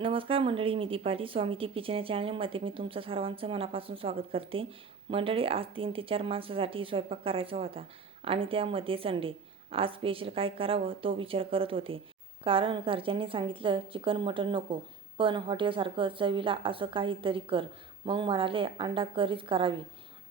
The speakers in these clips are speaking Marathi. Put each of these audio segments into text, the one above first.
नमस्कार मंडळी मी दीपाली. स्वामी ती किचन या चॅनलमध्ये मी तुमचं सर्वांचं मनापासून स्वागत करते. मंडळी आज तीन ते चार माणसासाठी स्वयंपाक करायचा होता आणि त्यामध्ये संडे. आज स्पेशल काय करावं तो विचार करत होते. कारण घरच्यांनी सांगितलं चिकन मटन नको. पण हॉटेलसारखं चवीला असं काहीतरी कर. मग म्हणाले अंडा करीच करावी.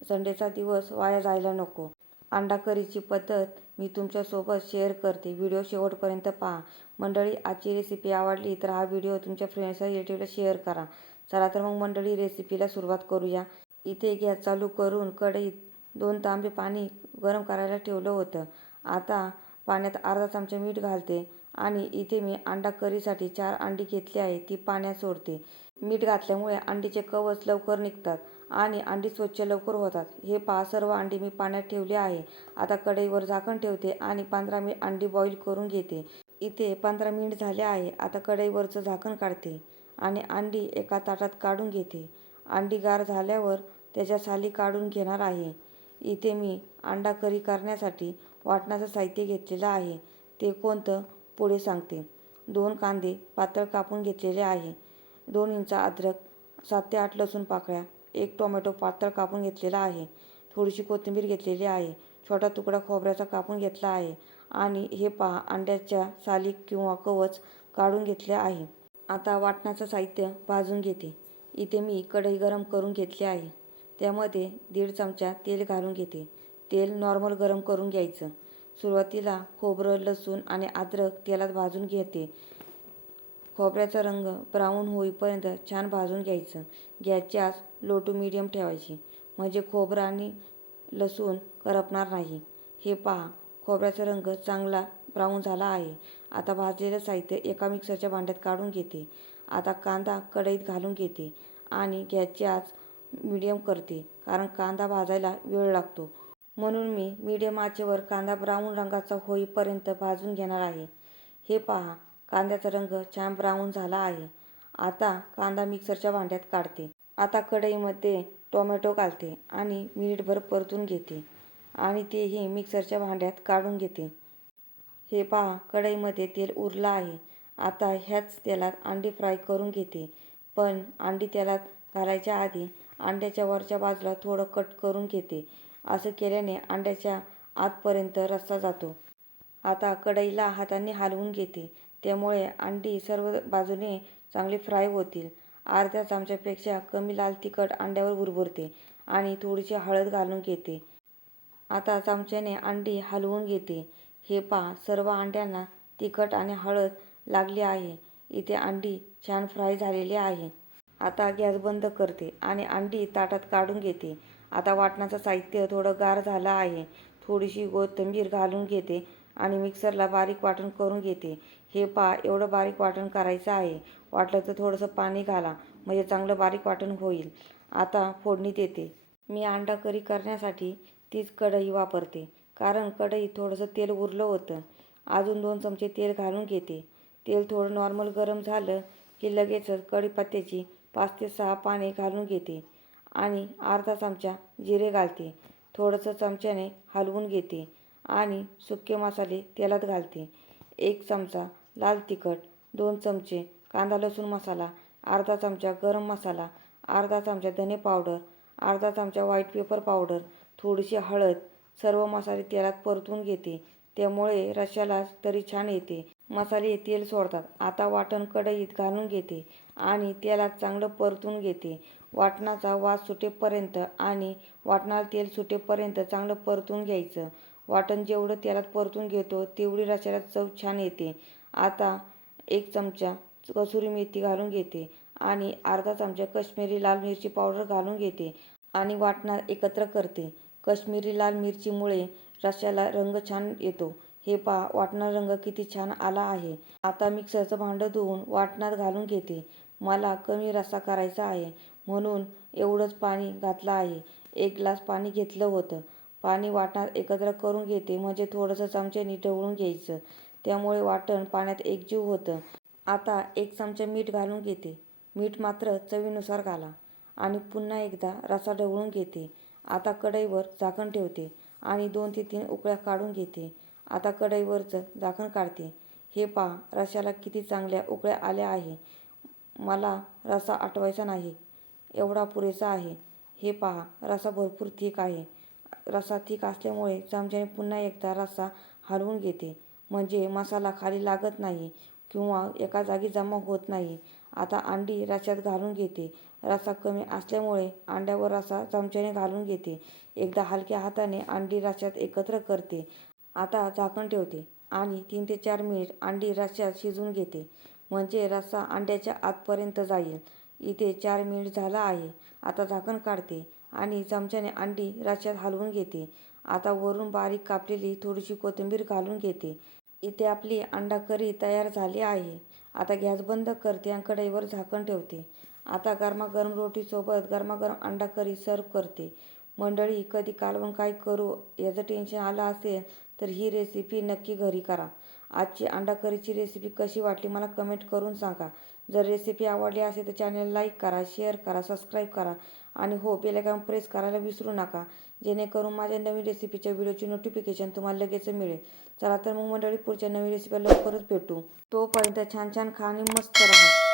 संडेचा दिवस वाया जायला नको. अंडा करीची पद्धत मी तुमच्यासोबत शेअर करते. व्हिडिओ शेवटपर्यंत पहा. मंडळी आजची रेसिपी आवडली तर हा व्हिडिओ तुमच्या फ्रेंड्स रिलेटिव्हला शेअर करा. चला तर मग मंडळी रेसिपीला सुरुवात करूया. इथे गॅस चालू करून कढईत दोन तांबे पाणी गरम करायला ठेवलं होतं. आता पाण्यात अर्धा चमचा मीठ घालते आणि इथे मी अंडा करीसाठी चार अंडी घेतली आहे ती पाण्यात सोडते. मीठ घातल्यामुळे अंडीचे कवच लवकर निघतात. आणि अंडी स्वच्छ लवकर होतात. हे पहा सर्व अंडी मी पाण्यात ठेवले आहे. आता कढईवर झाकण ठेवते आणि पंधरा मिनिट अंडी बॉईल करून घेते. इथे पंधरा मिनिट झाले आहे. आता कढईवरचं झाकण काढते आणि अंडी एका ताटात काढून घेते. अंडी गार झाल्यावर त्याच्या साली काढून घेणार आहे. इथे मी अंडा करी करण्यासाठी वाटणाचं साहित्य घेतलेलं आहे. ते कोणतं? पुढे सांगते. दोन कांदे पातळ कापून घेतलेले आहे. दोन इंच अद्रक सात ते आठ लसूण पाकळ्या एक टोमॅटो पातळ कापून घेतलेला आहे. थोडीशी कोथिंबीर घेतलेली आहे. छोटा तुकडा खोबऱ्याचा कापून घेतला आहे. आणि हे पहा अंड्याच्या साली किंवा कवच काढून घेतले आहे. आता वाटणाचं साहित्य भाजून घेते. इथे मी कढई गरम करून घेतली आहे. त्यामध्ये दीड चमचा तेल घालून घेते. तेल नॉर्मल गरम करून घ्यायचं. सुरुवातीला खोबरं लसूण आणि अद्रक तेलात भाजून घेते. खोबऱ्याचा रंग ब्राऊन होईपर्यंत छान भाजून घ्यायचं. गॅसची आज लो टू मिडियम ठेवायची. म्हणजे खोबरं आणि लसूण करपणार नाही. हे पहा खोबऱ्याचा रंग चांगला ब्राऊन झाला आहे. आता भाजलेलं साहित्य एका मिक्सरच्या भांड्यात काढून घेते. आता कांदा कढईत घालून घेते आणि गॅसची आच मिडियम करते कारण कांदा भाजायला वेळ लागतो. म्हणून मी मिडियम आचेवर कांदा ब्राऊन रंगाचा होईपर्यंत भाजून घेणार आहे. हे पहा कांद्याचा रंग छान ब्राऊन झाला आहे. आता कांदा मिक्सरच्या भांड्यात काढते. आता कढईमध्ये टोमॅटो घालते आणि मिनिटभर परतून घेते आणि तेही मिक्सरच्या भांड्यात काढून घेते. हे पहा कढईमध्ये तेल उरलं आहे. आता ह्याच तेलात अंडी फ्राय करून घेते. पण अंडी तेलात घालायच्या आधी अंड्याच्या वरच्या बाजूला थोडं कट करून घेते. असं केल्याने अंड्याच्या आतपर्यंत रस्सा जातो. आता कढईला हाताने हलवून घेते. त्यामुळे अंडी सर्व बाजूने चांगली फ्राय होतील. अर्ध्या चमच्यापेक्षा कमी लाल तिखट अंड्यावर भुरभुरते आणि थोडीशी हळद घालून घेते. आता चमच्याने अंडी हलवून घेते. हे पहा सर्व अंड्यांना तिखट आणि हळद लागली आहे. इथे अंडी छान फ्राय झालेली आहे. आता गॅस बंद करते आणि अंडी ताटात काढून घेते. आता वाटणाचं साहित्य थोडं गार झालं आहे. थोडीशी कोथिंबीर घालून घेते. आणि मिक्सरला बारीक वाटण करून घेते. हे पहा एवढं बारीक वाटण करायचं आहे. वाटलं तर थोडंसं पाणी घाला म्हणजे चांगलं बारीक वाटण होईल. आता फोडणी देते. मी अंडा करी करण्यासाठी तीच कढई वापरते कारण कढई थोडंसं तेल उरलं होतं. अजून दोन चमचे तेल घालून घेते. तेल थोडं नॉर्मल गरम झालं की लगेचच कढीपत्त्याची पाच ते सहा पाने घालून घेते आणि अर्धा चमचा जिरे घालते. थोडंसं चमच्याने हलवून घेते. आणि सुके मसाले तेलात घालते. एक चमचा लाल तिखट दोन चमचे कांदा लसूण मसाला अर्धा चमचा गरम मसाला अर्धा चमचा धने पावडर अर्धा चमचा व्हाईट पेपर पावडर थोडीशी हळद सर्व मसाले तेलात परतून घेते. त्यामुळे रश्याला तरी छान येते. मसाले तेल सोडतात. आता वाटण कढईत घालून घेते आणि तेलात चांगलं परतून घेते. वाटणाचा वास सुटेपर्यंत आणि वाटणाला तेल सुटेपर्यंत चांगलं परतून घ्यायचं. वाटण जेवढं तेलात परतून घेतो तेवढी रश्श्याला चव छान येते. आता एक चमचा कसुरी मेथी घालून घेते आणि अर्धा चमचा कश्मीरी लाल मिरची पावडर घालून घेते आणि वाटणात एकत्र करते. कश्मीरी लाल मिरचीमुळे रशाला रंग छान येतो. हे पहा वाटणार रंग किती छान आला आहे. आता मिक्सरचं भांडं धुवून वाटणात घालून घेते. मला कमी रस्सा करायचा आहे म्हणून एवढंच पाणी घातलं आहे. एक ग्लास पाणी घेतलं होतं. पाणी वाटणात एकत्र करून घेते. म्हणजे थोडंसं चमच्याने ढवळून घ्यायचं. त्यामुळे वाटण पाण्यात एकजीव होतं. आता एक चमचा मीठ घालून घेते. मीठ मात्र चवीनुसार घाला. आणि पुन्हा एकदा रसा ढवळून घेते. आता कढईवर झाकण ठेवते. आणि दोन ते तीन उकळ्या काढून घेते. आता कढईवरचं झाकण काढते. हे पहा रशाला किती चांगल्या उकळ्या आल्या आहे. मला रसा आटवायचा नाही. एवढा पुरेसा आहे. हे पहा रसा भरपूर ठीक आहे. रसा थिक असल्यामुळे चमच्याने पुन्हा एकदा रसा हलवून घेते. म्हणजे मसाला खाली लागत नाही किंवा एका जागी जमा होत नाही. आता अंडी रश्यात घालून घेते. रसा कमी असल्यामुळे अंड्यावर रसा चमच्याने घालून घेते. एकदा हलक्या हाताने अंडी रश्यात एकत्र करते. आता झाकण ठेवते आणि तीन ते चार मिनिट अंडी रश्यात शिजवून घेते. म्हणजे रस्सा अंड्याच्या आतपर्यंत जाईल. इथे चार मिनिट झाला आहे. आता झाकण काढते. आणि चमच्याने अंडी रश्यात हलवून घेते. आता वरून बारीक कापलेली थोडीशी कोथिंबीर घालून घेते. इथे आपली अंडा करी तयार झाली आहे. आता गॅस बंद करते आणि कढईवर झाकण ठेवते. आता गरमागरम रोटीसोबत गरमागरम अंडा करी सर्व करते. मंडळी कधी कालवण काय करू याचं टेन्शन आलं असेल तर ही रेसिपी नक्की घरी करा. आजची अंडा करीची रेसिपी कशी वाटली मला कमेंट करून सांगा. जर रेसिपी आवडली असेल तर चॅनल लाईक करा शेअर करा सबस्क्राईब करा आणि हो बेलायकॉन प्रेस करायला विसरू नका. जेणेकरून माझ्या नवीन रेसिपीच्या व्हिडिओची नोटिफिकेशन तुम्हाला लगेच मिळेल. चला तर मग मंडळी पुढच्या नवीन रेसिपी लवकरच भेटू. तोपर्यंत छान छान खा आणि मस्त राहा.